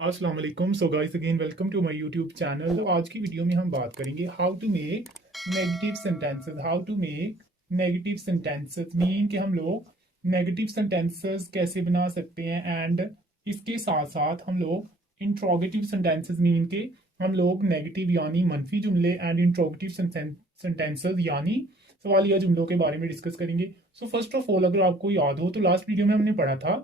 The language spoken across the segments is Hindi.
अस्सलाम वालेकुम। So guys again welcome to my YouTube channel. तो आज की वीडियो में हम बात करेंगे how to make negative sentences. How to make negative sentences mean कि हम लोग नेगेटिव सेंटेंसेस कैसे बना सकते हैं। एंड इसके साथ साथ हम लोग इंट्रोगेटिव सेंटेंसेस मीन के हम लोग नेगेटिव यानी मनफी जुमले एंड इंट्रोगेटिव सेंटेंसेस यानी सवालिया जुमलों के बारे में डिस्कस करेंगे। सो फर्स्ट ऑफ ऑल, अगर आपको याद हो तो लास्ट वीडियो में हमने पढ़ा था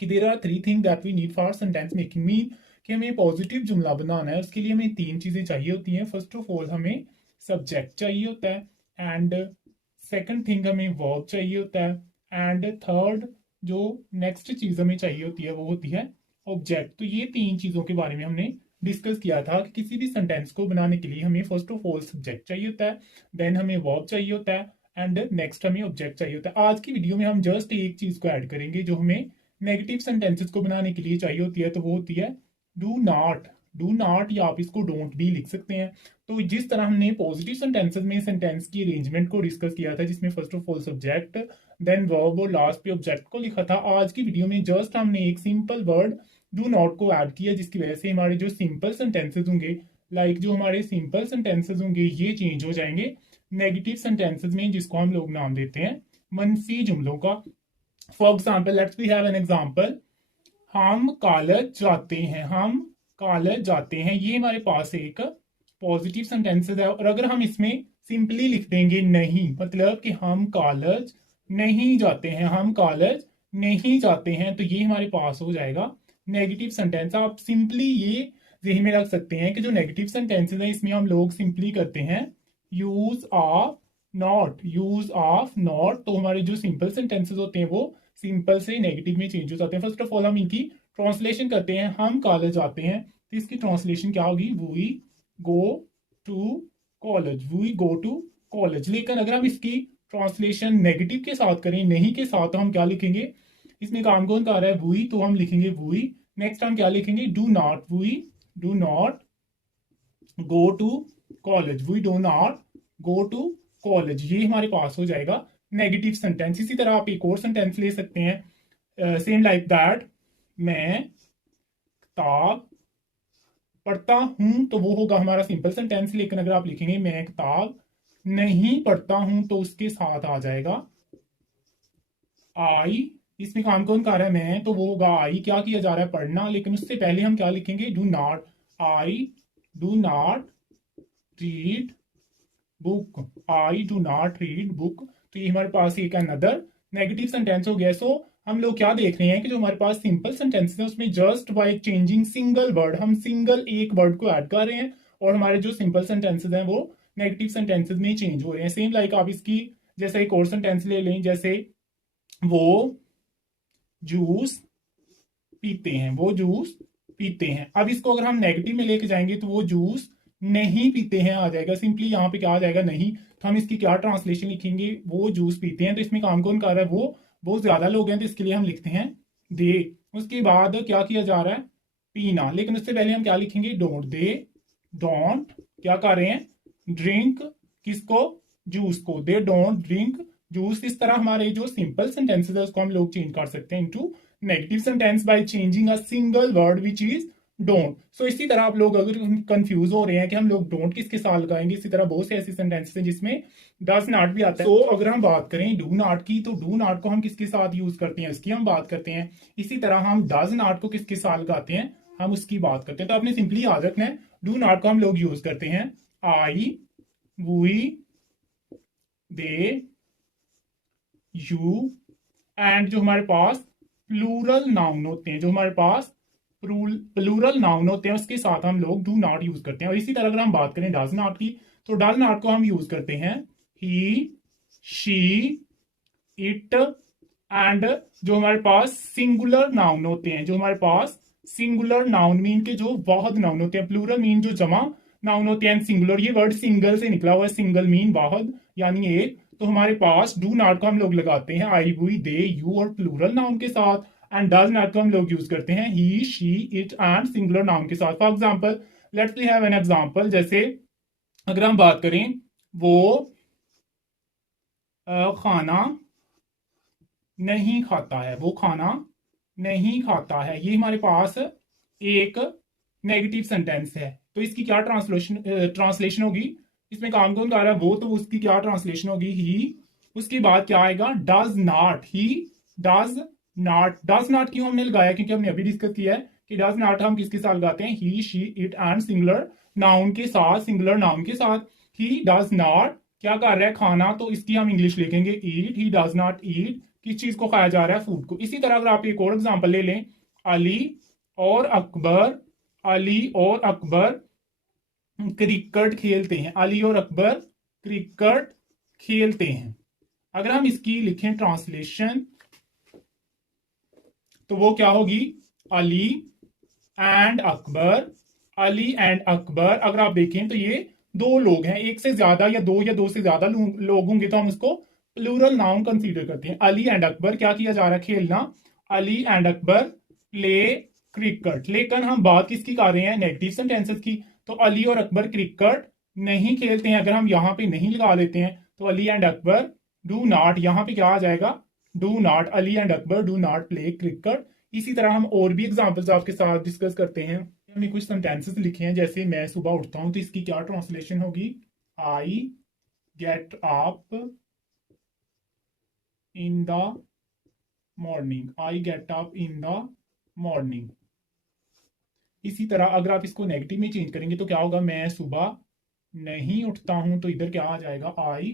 कि there are three thing that we need for sentence making mean कि हमें पॉजिटिव जुमला बनाना है। उसके लिए हमें तीन चीजें चाहिए होती हैं। फर्स्ट ऑफ ऑल हमें सब्जेक्ट चाहिए होता है, एंड सेकंड थिंग हमें वर्ब चाहिए होता है, एंड थर्ड जो नेक्स्ट चीज हमें चाहिए होती है वो होती है ऑब्जेक्ट। तो ये तीन चीजों के बारे में हमने डिस्कस किया था कि किसी भी सेंटेंस को बनाने के लिए हमें फर्स्ट ऑफ ऑल सब्जेक्ट चाहिए होता है, देन हमें वर्ब चाहिए होता है, एंड नेक्स्ट हमें ऑब्जेक्ट चाहिए होता है। आज की वीडियो में हम जस्ट एक चीज को ऐड करेंगे जो हमें नेगेटिव सेंटेंसेस को बनाने के लिए चाहिए होती है, तो वो होती है डू नॉट। डू नॉट या आप इसको डोंट भी लिख सकते हैं। तो जिस तरह हमने पॉजिटिव सेंटेंसेस में सेंटेंस की अरेंजमेंट को डिस्कस किया था जिसमें first of all subject then verb और लास्ट पे ऑब्जेक्ट को लिखा था, आज की वीडियो में जस्ट हमने एक सिंपल वर्ड डू नॉट को ऐड किया जिसकी वजह से हमारे जो सिंपल सेंटेंसेस होंगे, जो हमारे सिंपल सेंटेंसेस होंगे ये चेंज हो जाएंगे नेगेटिव सेंटेंसेस में, जिसको हम लोग नाम देते हैं मनफी जुमलों का। For example let's we have an example. हम कॉलेज जाते हैं। हम कॉलेज जाते हैं, ये हमारे पास एक पॉजिटिव सेंटेंसेस है। और अगर हम इसमें सिंपली लिख देंगे नहीं, मतलब कि हम कॉलेज नहीं जाते हैं, हम कॉलेज नहीं जाते हैं, तो ये हमारे पास हो जाएगा नेगेटिव सेंटेंस। आप सिंपली ये जहन में रख सकते हैं कि जो नेगेटिव सेंटेंसेस है इसमें हम लोग सिंपली करते हैं use of not. Use of not, तो हमारे जो सिंपल सेंटेंसेस होते हैं वो सिंपल से नेगेटिव में चेंज हो जाते हैं। फर्स्ट ऑफ ऑल हम इनकी ट्रांसलेशन करते हैं। हम कॉलेज आते हैं तो इसकी ट्रांसलेशन क्या होगी, we go to college. We go to college. लेकिन अगर हम इसकी ट्रांसलेशन नेगेटिव के साथ करें, नहीं के साथ, तो हम क्या लिखेंगे, इसमें काम कौन कर रहा है, वी, तो हम लिखेंगे वी। नेक्स्ट हम क्या लिखेंगे, do not. We do not go to college. We do not go to college. ये हमारे पास हो जाएगा नेगेटिव सेंटेंस। इसी तरह आप एक और सेंटेंस ले सकते हैं सेम लाइक दैट। मैं किताब पढ़ता हूं, तो वो होगा हमारा सिंपल सेंटेंस। लेकिन अगर आप लिखेंगे मैं किताब नहीं पढ़ता हूं, तो उसके साथ आ जाएगा आई। इसमें काम कौन कर रहा है, मैं, तो वो होगा आई। क्या किया जा रहा है, पढ़ना। लेकिन उससे पहले हम क्या लिखेंगे, do not. I do not read book. I do not read book. तो ये हमारे पास एक अनदर नेगेटिव सेंटेंस हो गया। सो हम लोग क्या देख रहे हैं कि जो हमारे पास सिंपल सेंटेंस है उसमें just by changing single word, हम सिंगल एक वर्ड को ऐड कर रहे हैं और हमारे जो सिंपल सेंटेंसेस हैं वो नेगेटिव सेंटेंसेस में चेंज हो रहे हैं। सेम लाइक आप इसकी जैसे एक और सेंटेंस ले लें, जैसे वो जूस पीते हैं। वो जूस पीते हैं। अब इसको अगर हम नेगेटिव में लेके जाएंगे तो वो जूस नहीं पीते हैं आ जाएगा। सिंपली यहाँ पे क्या आ जाएगा, नहीं। तो हम इसकी क्या ट्रांसलेशन लिखेंगे, वो जूस पीते हैं। तो इसमें काम कौन कर रहा है, वो बहुत ज्यादा लोग हैं, तो इसके लिए हम लिखते हैं दे। उसके बाद क्या किया जा रहा है, पीना। लेकिन उससे पहले हम क्या लिखेंगे, डोंट। दे डोंट क्या कर रहे हैं, ड्रिंक। किसको, जूस को। They don't drink juice. इस तरह हमारे जो सिंपल सेंटेंसेस है उसको हम लोग चेंज कर सकते हैं into negative sentence by changing a single word which is don't. So इसी तरह आप लोग अगर कंफ्यूज हो रहे हैं कि हम लोग डोंट किसके साथ लगाएंगे, इसी तरह बहुत से ऐसे सेंटेंसेस हैं जिसमें डज नॉट भी आता है। सो अगर हम बात करें डू नॉट की, तो डू नॉट को हम किसके साथ यूज करते हैं इसकी हम बात करते हैं। इसी तरह हम डज नॉट को किसके साथ लगाते हैं, हम उसकी बात करते हैं। तो आपने सिंपली याद रखना है डू नॉट को हम लोग यूज करते हैं आई, वी, दे, यू, एंड जो हमारे पास प्लूरल नाउन होते हैं, जो हमारे पास प्लूरल नाउन होते हैं उसके साथ हम लोग डू नॉट यूज करते हैं। और इसी तरह अगर हम बात करें डज नॉट की, तो डज नॉट को हम यूज करते हैं ही, शी, इट, एंड जो हमारे पास सिंगुलर नाउन होते हैं, जो हमारे पास सिंगुलर नाउन मीन के जो वाहद नाउन होते हैं, प्लूरल मीन जो जमा नाउन होते हैं, सिंगुलर ये वर्ड सिंगल से निकला हुआ है, सिंगल मीन वाहद यानी एक। तो हमारे पास डू नॉट को हम लोग लगाते हैं आई, वी, दे, यू और प्लूरल नाउन के साथ, एंड डज नॉट को हम लोग यूज करते हैं he, she, it and singular noun के साथ। For example let's we have an example. जैसे अगर हम बात करें वो खाना नहीं खाता है, वो खाना नहीं खाता है, ये हमारे पास एक नेगेटिव सेंटेंस है, तो इसकी क्या ट्रांसलेशन होगी? इसमें काम कौन कर रहा है? वो, तो उसकी क्या ट्रांसलेशन होगी? ही। उसके बाद क्या आएगा? Does not. He does not. Does not क्यों हमने लगाया? क्योंकि हमने अभी डिस्कस किया है कि डज नॉट हम किसके साथ लगाते हैं? He, she, it and singular noun के साथ, सिंगुलर नाउन के साथ। ही डज नॉट क्या कर रहा है? खाना। तो इसकी हम इंग्लिश लिखेंगे ईट। He does not eat. किस चीज को खाया जा रहा है? फूड को। इसी तरह अगर आप एक और एग्जांपल ले लें, अली और अकबर, अली और अकबर क्रिकेट खेलते हैं। अली और अकबर क्रिकेट खेलते हैं। अगर हम इसकी लिखें ट्रांसलेशन, तो वो क्या होगी? अली एंड अकबर। अली एंड अकबर, अगर आप देखें तो ये दो लोग हैं। एक से ज्यादा या दो से ज्यादा लोग होंगे तो हम उसको प्लूरल नाउन कंसीडर करते हैं। अली एंड अकबर क्या किया जा रहा है? खेलना। Ali and Akbar play cricket. लेकिन हम बात किसकी कर रहे हैं? नेगेटिव सेंटेंसेस की। तो अली और अकबर क्रिकेट नहीं खेलते हैं। अगर हम यहां पे नहीं लगा देते हैं तो Ali and Akbar do not, यहां पे क्या आ जाएगा? Do not. Ali and Akbar do not play cricket. इसी तरह हम और भी एग्जांपल्स आपके साथ डिस्कस करते हैं। हमने कुछ सेंटेंसेस लिखे हैं, जैसे मैं सुबह उठता हूं, तो इसकी क्या ट्रांसलेशन होगी? I get up in the morning. I get up in the morning. इसी तरह अगर आप इसको नेगेटिव में चेंज करेंगे तो क्या होगा? मैं सुबह नहीं उठता हूं, तो इधर क्या आ जाएगा? I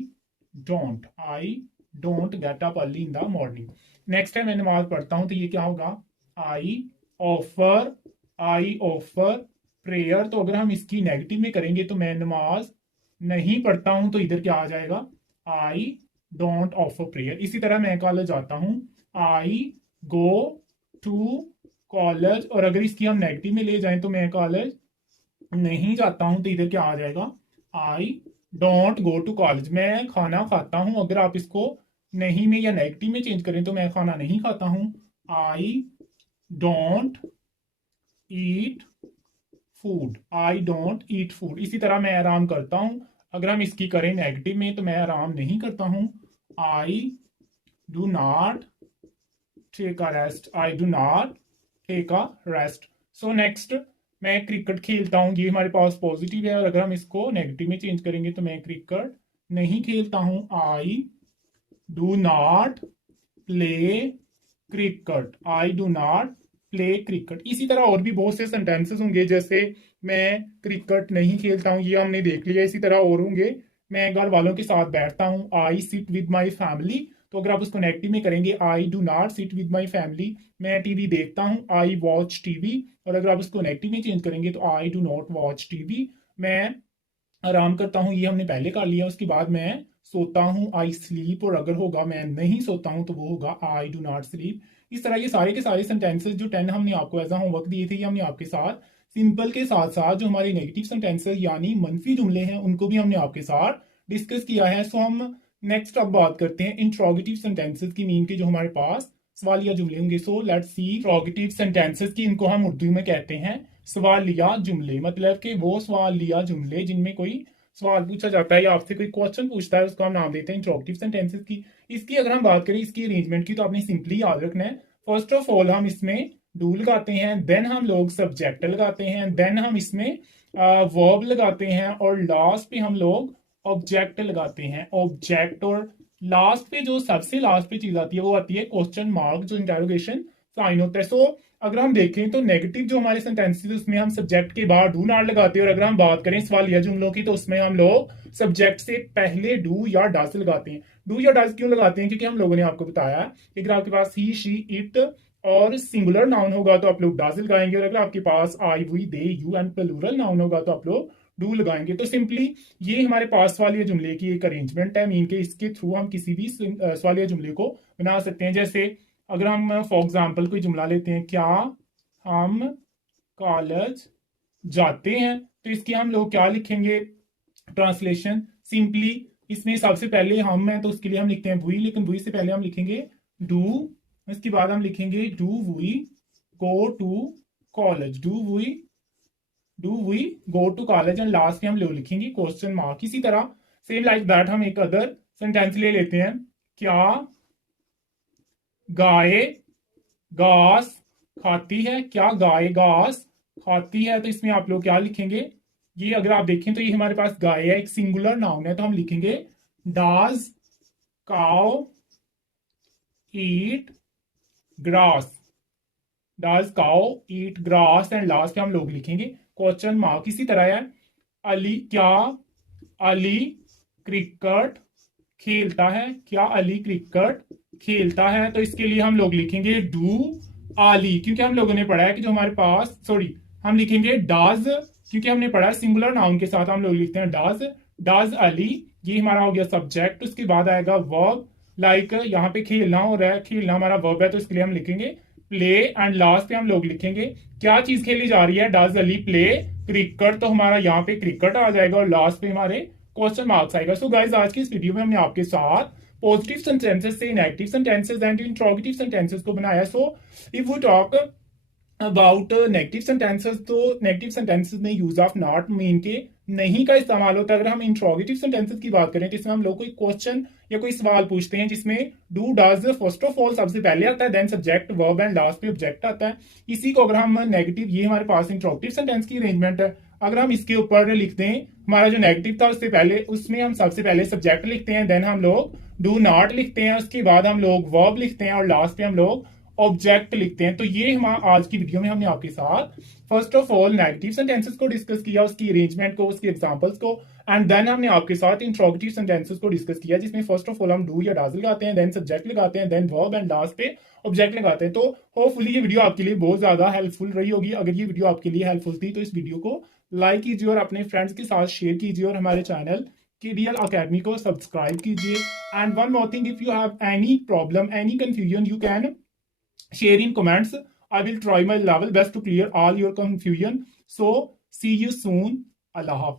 don't get up early in the morning. Next time मैं नमाज पढ़ता हूं, तो ये क्या होगा? I offer I offer prayer. तो अगर हम इसकी नेगेटिव में करेंगे तो मैं नमाज नहीं पढ़ता हूं, तो इधर क्या आ जाएगा? I don't offer prayer. इसी तरह मैं कॉलेज जाता हूं, आई गो टू कॉलेज। और अगर इसकी हम नेगेटिव में ले जाएं तो मैं कॉलेज नहीं जाता हूं, तो इधर क्या आ जाएगा? I don't go to college. मैं खाना खाता हूं। अगर आप इसको नहीं में या नेगेटिव में चेंज करें तो मैं खाना नहीं खाता हूं। I don't eat food. I don't eat food. इसी तरह मैं आराम करता हूं। अगर हम इसकी करें नेगेटिव में तो मैं आराम नहीं करता हूं। I do not take a rest. I do not take a rest. So next, मैं क्रिकेट खेलता हूं, ये हमारे पास पॉजिटिव है। और अगर हम इसको नेगेटिव में चेंज करेंगे तो मैं क्रिकेट नहीं खेलता हूं। I do not play cricket. I do not play cricket. इसी तरह और भी बहुत से सेंटेंसेस होंगे, जैसे मैं क्रिकेट नहीं खेलता हूं, ये हमने देख लिया। इसी तरह और होंगे, मैं घर वालों के साथ बैठता हूं। I sit with my family. तो अगर आप उसको नेगेटिव में करेंगे, आई do not sit with my family. मैं टीवी देखता हूं, आई वॉच टीवी। और अगर आप उसको नेगेटिव में चेंज करेंगे तो आई डू नॉट वॉच टीवी। मैं आराम करता हूं, ये हमने पहले कर लिया। उसके बाद मैं सोता हूं, आई स्लीप। और अगर होगा मैं नहीं सोता हूं तो वो होगा आई डू नॉट स्लीप। इस तरह ये सारे के सारे सेंटेंसेस जो 10 हमने आपको एज अ होमवर्क दिए थे, ये हमने आपके साथ सिंपल के साथ साथ जो हमारे नेगेटिव सेंटेंसेस यानी मनफी जुमले हैं उनको भी हमने आपके साथ डिस्कस किया है। सो हम नेक्स्ट अब बात करते हैं इंट्रोगेटिव सेंटेंसेस की, मीन के जो हमारे पास सवालिया जुमले होंगे। So let's see interrogative sentences की, इनको हम उर्दू में कहते हैं सवालिया जुमले। मतलब कि वो सवालिया जुमले जिनमें कोई सवाल पूछा जाता है या आपसे कोई क्वेश्चन पूछता है, उसको हम नाम देते हैं इंट्रोगेटिव सेंटेंसेस की। इसकी अगर हम बात करें इसकी अरेंजमेंट की, तो आपने सिंपली याद रखना है, फर्स्ट ऑफ ऑल हम इसमें डू लगाते हैं, देन हम लोग सब्जेक्ट लगाते हैं, देन हम इसमें वर्ब लगाते हैं, और लास्ट पे हम लोग ऑब्जेक्ट लगाते हैं। ऑब्जेक्ट, और लास्ट पे जो सबसे लास्ट पे चीज आती है वो आती है क्वेश्चन मार्क, जो इंटरोगेशन साइन होता है। सो अगर हम देखें तो नेगेटिव जो हमारे सेंटेंसेस उसमें हम सब्जेक्ट के बाद डू नॉट लगाते हैं। और अगर हम बात करें सवालिया जुमलों की, तो उसमें हम लोग सब्जेक्ट से पहले डू या डज लगाते हैं। डू या डज क्यों लगाते हैं? क्योंकि हम लोगों ने आपको बताया कि अगर आपके पास ही, शी, इट और सिंगुलर नाउन होगा तो आप लोग डज लगाएंगे, और अगर आपके पास I, we, they, you and plural noun होगा तो आप लोग डू लगाएंगे। तो सिंपली ये हमारे पास सवालिया जुमले की एक अरेंजमेंट है, मीन के इसके थ्रू हम किसी भी सवालिया जुमले को बना सकते हैं। जैसे अगर हम फॉर एग्जाम्पल कोई जुमला लेते हैं, क्या हम कॉलेज जाते हैं, तो इसकी हम लोग क्या लिखेंगे ट्रांसलेशन? सिंपली इसमें सबसे पहले हम है तो उसके लिए हम लिखते हैं वी, लेकिन वी से पहले हम लिखेंगे डू। इसके बाद हम लिखेंगे do we go to college. Do we go to college, and last में हम लोग लिखेंगे क्वेश्चन मार्क। इसी तरह सेम लाइक दैट हम एक अदर सेंटेंस ले लेते हैं, क्या गाय घास खाती है? क्या गाय घास हाथी है तो इसमें आप लोग क्या लिखेंगे, ये अगर आप देखें तो ये हमारे पास गाय है, एक सिंगुलर नाउन है, तो हम लिखेंगे does cow eat grass, does cow eat grass, and last पे हम लोग लिखेंगे क्वेश्चन मार्क। इसी तरह है अली, क्या अली क्रिकेट खेलता है, क्या अली क्रिकेट खेलता है, तो इसके लिए हम लोग लिखेंगे डू अली, क्योंकि हम लोगों ने पढ़ा है कि जो हमारे पास, सॉरी, हम लिखेंगे डज, क्योंकि हमने पढ़ा है सिंगुलर नाउन के साथ हम लोग लिखते हैं डज, डज अली, ये हमारा हो गया सब्जेक्ट। उसके बाद आएगा वर्ब, लाइक यहाँ पे खेलना हो रहा है, खेलना हमारा वर्ब है, तो इसके लिए हम लिखेंगे प्ले, एंड लास्ट पे हम लोग लिखेंगे क्या चीज खेली जा रही है, डज अली प्ले क्रिकेट, तो हमारा यहाँ पे क्रिकेट आ जाएगा और लास्ट पे हमारे क्वेश्चन मार्क्स आएगा। सो गाइस, आज की इस वीडियो में हमने आपके साथ पॉजिटिव सेंटेंसेस से negative sentences and interrogative sentences को बनाया। So if we talk about negative sentences, तो नेगेटिव सेंटेंसेस में यूज ऑफ नॉट, मीन के नहीं का इस्तेमाल होता है। अगर हम इंट्रोगेटिव सेंटेंसेस की बात करें तो इसमें हम लोग कोई क्वेश्चन या कोई सवाल पूछते हैं जिसमें do does first of all सबसे पहले आता है, then subject verb and last पे ऑब्जेक्ट आता है। इसी को अगर हम नेगेटिव, ये हमारे पास इंट्रोगेटिव सेंटेंस की अरेंजमेंट है, अगर हम इसके ऊपर लिखते हैं हमारा जो नेगेटिव था उससे पहले, उसमें हम सबसे पहले सब्जेक्ट लिखते हैं, देन हम लोग डू नॉट लिखते हैं, उसके बाद हम लोग वर्ब लिखते हैं और लास्ट पे हम लोग ऑब्जेक्ट लिखते हैं। तो ये हम आज की वीडियो में हमने आपके साथ first of all negative sentences को डिस्कस किया, उसकी अरेंजमेंट को, उसके एग्जांपल्स को, एंड देन हमने आपके साथ इंट्रोगेटिव सेंटेंसेस को डिस्कस किया, जिसमें फर्स्ट ऑफ ऑल हम डू या डज लगाते हैं, देन सब्जेक्ट लगाते हैं, देन वर्ब एंड लास्ट पे ऑब्जेक्ट लगाते हैं। तो होपफुली ये वीडियो आपके लिए बहुत ज्यादा हेल्पफुल रही होगी। अगर ये वीडियो आपके लिए हेल्पफुल थी तो इस वीडियो को लाइक कीजिए और अपने फ्रेंड्स के साथ शेयर कीजिए और हमारे चैनल KDL Academy को सब्सक्राइब कीजिए। And one more thing, if you have any problem, any confusion, you can share in comments. I will try my level best to clear all your confusion. So see you soon. Allah Hafiz.